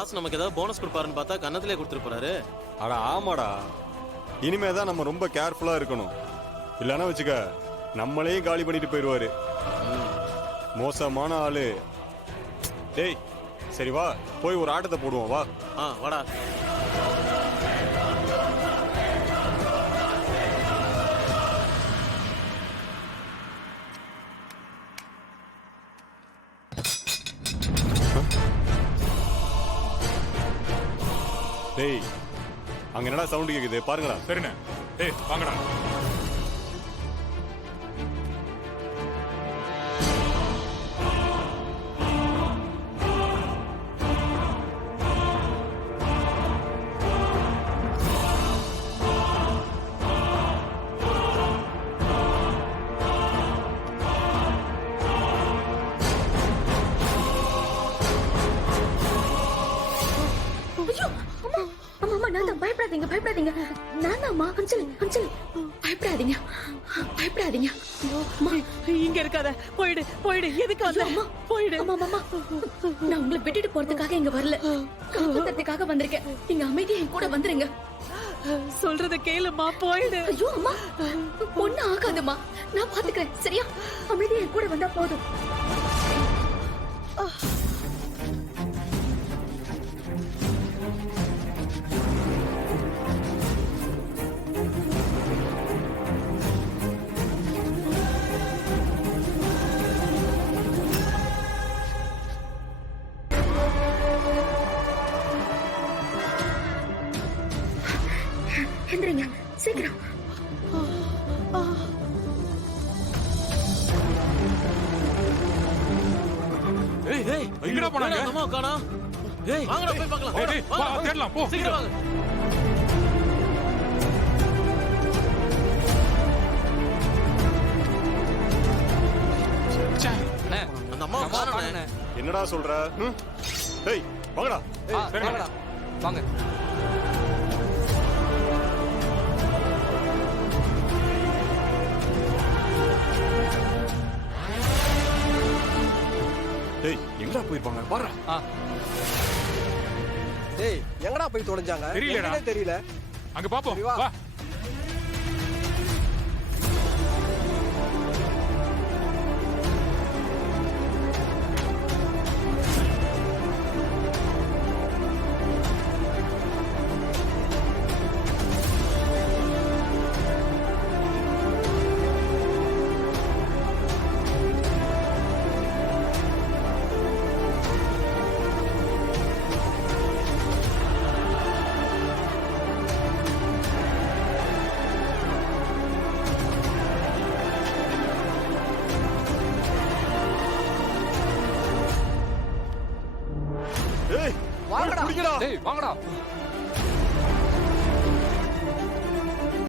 Pass நமக்கு ஏதாவது bonus கொடுப்பாருன்னு பார்த்தா கன்னத்திலே கொடுத்துட்டு போறாரு. அட ஆமாடா, இனிமே தான் நம்ம ரொம்ப கேர்ஃபுல்லா இருக்கணும். இல்லைன்னா வச்சுக்க நம்மளையும் காலி பண்ணிட்டு போயிடுவாரு. மோசமான ஆளு. டேய் சரி வா போய் ஒரு ஆட்டத்தை போடுவோம் வா. வாடா. டேய் அங்க என்னடா சவுண்ட் கேக்குது பாருங்கடா. சரிண்ணே. டேய் வாங்கடா. பயப்படாதீங்க பயப்படாதீங்க. நானாமா அஞ்சலி அஞ்சலி பயப்படாதீங்க பயப்படாதீங்க. இங்க இருக்காத, போயிடு போயிடு. எதுக்கு வந்த? போயிடு. நான் உங்களை விட்டுட்டு போறதுக்காக இங்க வரல, காப்பாத்துறதுக்காக வந்திருக்கேன். நீங்க அமைதியா என் கூட வந்துருங்க. சொல்றத கேளுமா, போயிடு. ஐயோ அம்மா ஒண்ணு ஆகாதுமா, நான் பாத்துக்கிறேன் சரியா? அமைதியா என் கூட வந்தா போதும். எந்திரிங்க சீக்கிரம். ஏய் ஏய் எங்கடா போனாங்க? அம்மா காணா. ஏய் வாங்கடா போய் பார்க்கலாம். டேய் வா தேடலாம் போ. சீக்கிரம் வாங்க. அந்த அம்மா காணோண்ணே. என்னடா சொல்ற? டேய் வாங்கடா. சரிண்ணே. வாங்க. டேய் எங்கடா போயிருப்பாங்க பாரு. டேய் எங்கடா போய் தொலைஞ்சாங்க? தெரியலடா. தெரியல. அங்க பாப்போம் சரி, வா. வா. டேய் வாங்கடா. பிடிக்கடா. டேய் வாங்கடா.